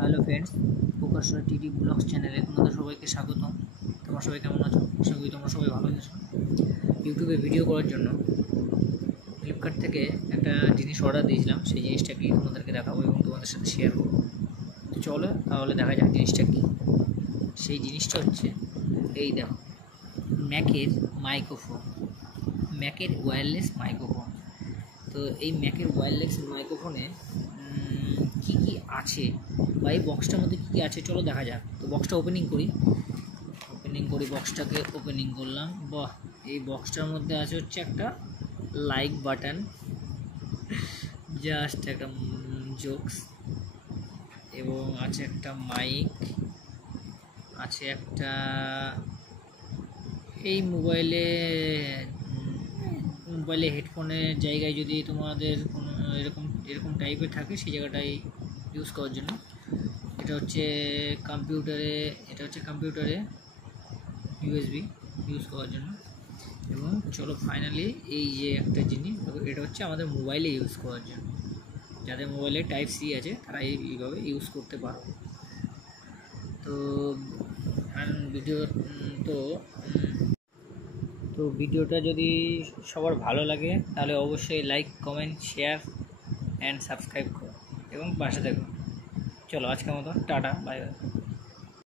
Hello friends, প্রকাশ্যা টিডি blogs চ্যানেলে তোমাদের সবাইকে স্বাগতম। তোমরা সবাই কেমন আছো? আশা করি তোমরা সবাই ভালো আছো। ইউটিউবে ভিডিও করার জন্য ফ্লিপকার্ট থেকে একটা জিনিস অর্ডার দিয়েছিলাম, সেই জিনিসটা কি তোমাদেরকে দেখাবো এবং তোমাদের সাথে শেয়ার করবো। তো চলো তাহলে দেখা যাক জিনিসটা কী। সেই জিনিসটা হচ্ছে এই দেখো, ম্যাকের মাইক্রোফোন, ম্যাকের ওয়্যারলেস মাইক্রোফোন। তো এই ম্যাকের ওয়্যারলেস মাইক্রোফোনে কী কী আছে বা এই বক্সটার মধ্যে কী কী আছে চলো দেখা যাক। তো বক্সটা ওপেনিং করি, বক্সটাকে ওপেনিং করলাম। বাহ, এই বক্সটার মধ্যে আছে হচ্ছে একটা লাইক বাটন, জাস্ট একটা জোকস, এবং আছে একটা মাইক, আছে একটা এই মোবাইলে হেডফোনের জায়গায় যদি তোমাদের কোনো এরকম টাইপের থাকে সেই জায়গাটায় ইউজ করার জন্য। এটা হচ্ছে কম্পিউটারে ইউএসবি ইউজ করার জন্য। এবং চলো ফাইনালি এই যে একটা জিনিস, এটা হচ্ছে আমাদের মোবাইলে ইউজ করার জন্য। যাদের মোবাইলে টাইপ সি আছে তারা এইভাবে ইউজ করতে পারো। তো ভিডিওটা যদি সবার ভালো লাগে তাহলে অবশ্যই like, comment, share and subscribe করো এবং পাশে থাকো। চলো আজকের মতো টাটা, বাই বাই।